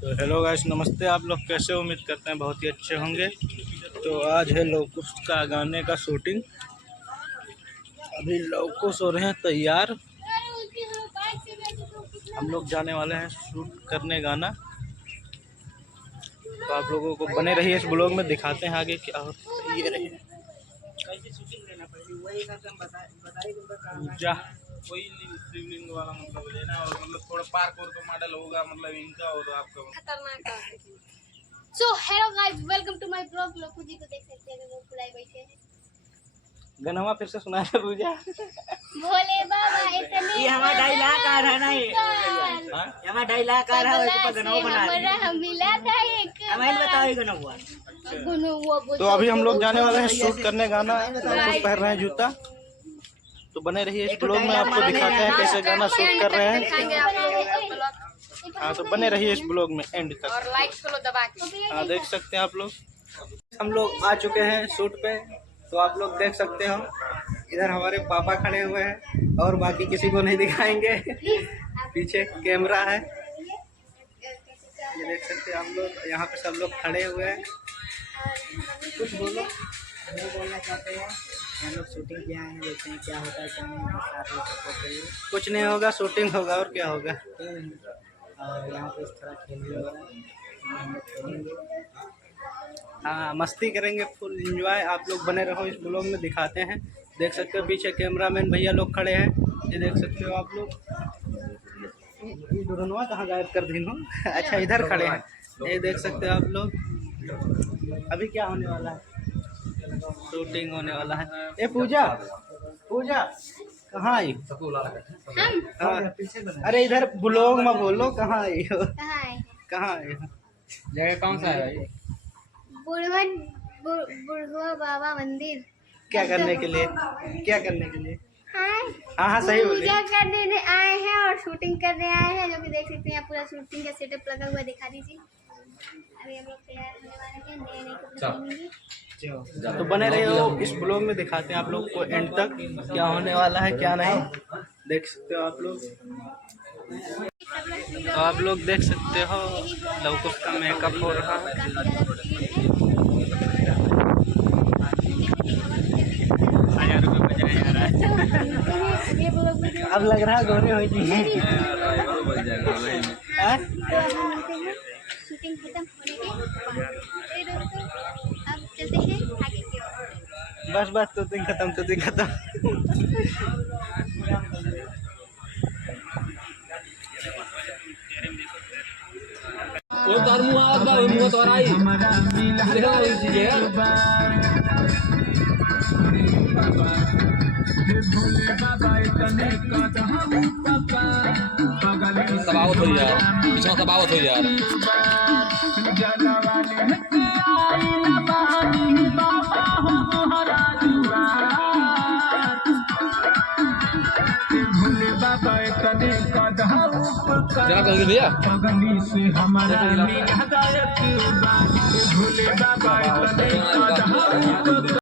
तो hello guys, नमस्ते। आप लोग कैसे? उम्मीद करते हैं बहुत ही अच्छे होंगे। तो आज है लवकुश का गाने का शूटिंग। अभी लवकुश हो रहे हैं तैयार। हम लोग जाने वाले हैं शूट करने गाना। तो आप लोगों को बने रहिए इस ब्लॉग में, दिखाते हैं आगे क्या होता है। ये रहिए जा कोई शिवलिंग वाला मतलब लेना, और मतलब थोड़ा पार्क और का मॉडल होगा, मतलब इनका और आपका खतरनाक है। So hello guys, welcome to my blog. लोकू जी को देख सकते हैं, वो पूरा बैठे हैं। गनवा फिर से सुना है पूजा। भोले बाबा इतने ये हमारा डायलॉग आ रहा है ना, ये हमारा डायलॉग आ रहा है, इसको गनवा बना रहे हैं। हम मिला था एक हमें बताओ ये गनवा। तो अभी हम लोग जाने वाले हैं शूट करने गाना। लवकुश पहन रहे हैं जूता। तो बने रहिए इस ब्लॉग में, आपको दिखाते हैं कैसे गाना शूट कर रहे हैं। हाँ, तो बने रहिए इस ब्लॉग में एंड तक और लाइक को दबा के। हाँ, देख सकते हैं आप लोग। हम लोग आ चुके हैं शूट पे। तो आप लोग देख सकते हो, इधर हमारे पापा खड़े हुए हैं और बाकी किसी को नहीं दिखाएंगे। पीछे कैमरा है, ये देख सकते हैं आप लोग। यहाँ पे सब लोग खड़े हुए हैं। कुछ बोलो। नहीं बोलना चाहते हैं, हम लोग शूटिंग पे आए हैं, देखते हैं क्या होता है क्या नहीं। साथ में सपोर्ट करिए। कुछ नहीं होगा, शूटिंग होगा और क्या होगा। और यहाँ पे इस तरह खेल भी हो रहा है, हम लोग खेलेंगे। हाँ, मस्ती करेंगे, फुल एंजॉय। आप लोग बने रहो इस ब्लॉग में, दिखाते हैं। देख सकते हो पीछे कैमरामैन भैया लोग खड़े हैं, ये देख सकते हो आप लोग। ये डुरनवा कहाँ गायब कर दी हो? अच्छा, इधर खड़े हैं, ये देख सकते हो आप लोग। अभी क्या होने वाला है? शूटिंग होने वाला है। ए पूजा, पूजा कहाँ आई? हाँ, अरे इधर ब्लॉग में बोलो, कहाँ आई हो? कहाँ है? कहाँ आई हो? जगह कौन सा है भाई? बुढ़वा बाबा मंदिर। क्या करने के लिए? क्या करने के लिए? हाँ, हाँ सही बोलिए। पूजा करने आए हैं और शूटिंग करने आए हैं, जो कि देख सकते हैं। पूरा शूटिंग का सेटअप लगा हुआ, दिखा दीजिए। अभी हम लोग तैयार होने वाले हैं, नए नए कपड़े पहनेंगे। तो बने रहे हो इस ब्लॉग में, दिखाते हैं आप लोग को एंड तक क्या होने वाला है क्या नहीं। देख सकते हो आप लोग। तो आप लोग देख सकते हो लवकुश का मेकअप हो रहा है। अब लग रहा है गोरे हो जाएंगे। शूटिंग खत्म होने के बाद दोस्तों अब चलते हैं आगे की ओर। बस बस, तो दिन खत्म, तो दिन खत्म। वो तार मुंह आवाज बा, मुंह तो आई देखा वाली चीज है यार। तबावत हो यार, पीछे तबावत हो यार। क्या कहोगे भैया?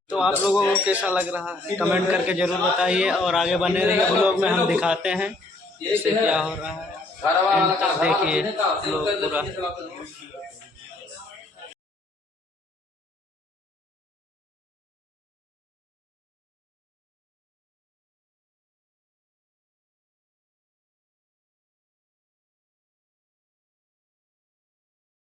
तो आप लोगों को कैसा लग रहा है कमेंट करके जरूर बताइए, और आगे बने रहिए ब्लॉग में, हम दिखाते हैं इससे क्या हो रहा है। एंड तक देखिए लोग पूरा।